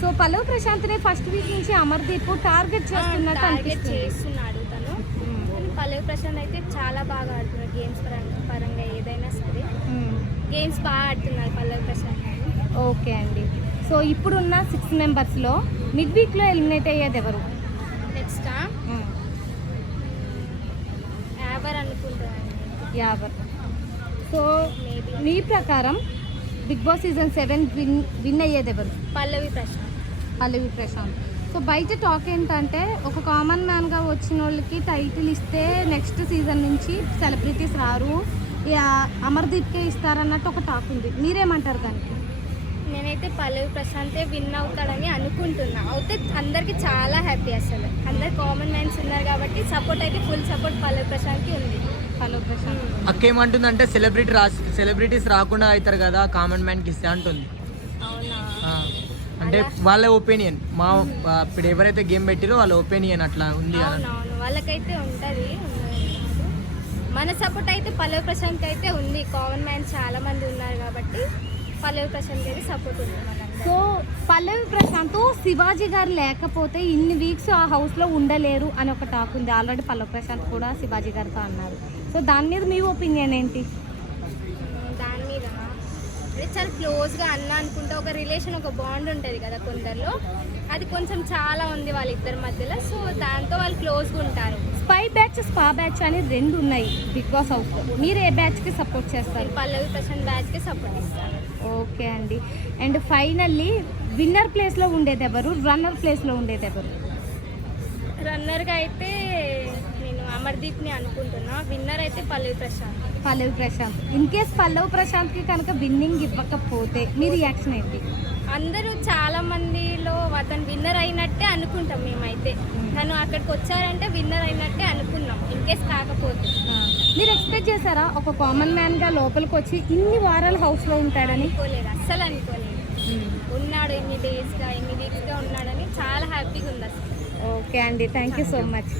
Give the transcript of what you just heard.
So Pallavi ప్రశాంత్ని first week నుంచి Amardeep target చేస్తున్నట్టు చేస్తున్నాడు తను. కానీ పల్లవ్ ప్రశాంత్ అయితే చాలా బాగా ఆడుతున్నాడు గేమ్స్ పరంగా ఏదైనా సరే గేమ్స్ బాగా ఆడుతున్నారు పల్లవ్ ప్రశాంత్. ఓకే అండి. సో ఇప్పుడున్న 6 మెంబర్స్లో మిడ్ వీక్లో ఎలిమినేట్ అయ్యేది ఎవరు? నెక్స్ట్ యావర్ అనుకుంటున్నాను. యావర్. సో మీ ప్రకారం బిగ్ బాస్ సీజన్ 7 విన్ అయ్యేది ఎవరు? పల్లవి ప్రశాంత్. సో బయట టాక్ ఏంటంటే ఒక కామన్ మ్యాన్గా వచ్చిన వాళ్ళకి టైటిల్ ఇస్తే నెక్స్ట్ సీజన్ నుంచి సెలబ్రిటీస్ రారు, అమర్దీప్కే ఇస్తారన్నట్టు ఒక టాక్ ఉంది. మీరేమంటారు దానికి? నేనైతే పల్లవి ప్రశాంతే విన్ అవుతాడని అనుకుంటున్నా. అయితే అందరికి చాలా హ్యాపీ, అసలు అందరు కామన్ మ్యాన్స్ ఉన్నారు కాబట్టి సపోర్ట్ అయితే ఫుల్ సపోర్ట్ పల్లవి ప్రశాంత్కి ఉంది. పల్లవి ప్రశాంత్ అక్క ఏమంటుందంటే సెలబ్రిటీస్ రాకుండా అవుతారు కదా కామన్ మ్యాన్కి ఇస్తే అంటుంది. అవునా? అంటే వాళ్ళ ఒపీనియన్, మా ఇప్పుడు ఎవరైతే గేమ్ పెట్టిరో వాళ్ళ ఒపీనియన్ అట్లా ఉంది. అవునవును, వాళ్ళకైతే ఉంటుంది. మన సపోర్ట్ అయితే పల్లవి ప్రశాంత్ అయితే ఉంది. కామన్ మ్యాన్ చాలా మంది ఉన్నారు కాబట్టి పల్లవి ప్రశాంత్ అయితే సపోర్ట్ ఉంది మనందరం. సో పల్లవి ప్రశాంత్ శివాజీ గారు లేకపోతే ఇన్ని వీక్స్ ఆ హౌస్లో ఉండలేరు అని ఒక టాక్ ఉంది. ఆల్రెడీ పల్లవి ప్రశాంత్ కూడా శివాజీ గారితో అన్నారు. సో దాని మీద మీ ఒపీనియన్ ఏంటి? దాని మీద అంటే చాలా క్లోజ్గా అన్న అనుకుంటే ఒక రిలేషన్, ఒక బాండ్ ఉంటుంది కదా కొందరిలో, అది కొంచెం చాలా ఉంది వాళ్ళిద్దరి మధ్యలో. సో దాంతో వాళ్ళు క్లోజ్గా ఉంటారు. స్పై బ్యాచ్, స్పా బ్యాచ్ అని 2 ఉన్నాయి బిగ్ బాస్ హౌస్లో. మీరు ఏ బ్యాచ్కి సపోర్ట్ చేస్తారు? పల్లవి ప్రశాంత్ బ్యాచ్కి సపోర్ట్ ఇస్తారు. ఓకే అండి. అండ్ ఫైనల్లీ విన్నర్ ప్లేస్లో ఉండేది ఎవరు, రన్నర్ ప్లేస్లో ఉండేది ఎవరు? రన్నర్గా అయితే నేను అమర్దీప్ని అనుకుంటున్నా. విన్నర్ అయితే పల్లవి ప్రశాంత్. ఇన్ కేస్ పల్లవి ప్రశాంత్కి కనుక విన్నింగ్ ఇవ్వకపోతే మీ రియాక్షన్ ఏంటి? అందరూ చాలా మందిలో అతను విన్నర్ అయినట్టే అనుకుంటాం మేమైతే. తను అక్కడికి వచ్చారంటే విన్నర్ అయినట్టే అనుకున్నాం. ఇన్ కేస్ కాకపోతే మీరు ఎక్స్పెక్ట్ చేశారా ఒక కామన్ మ్యాన్గా లోపలికి వచ్చి ఇన్ని వారాలు హౌస్లో ఉంటాడని? అస్సలు అనుకోలేదు. ఉన్నాడు ఇన్ని డేస్గా, ఇన్ని వీక్స్గా ఉన్నాడని చాలా హ్యాపీగా ఉంది అసలు. ఓకే అండి, థ్యాంక్ యూ సో మచ్.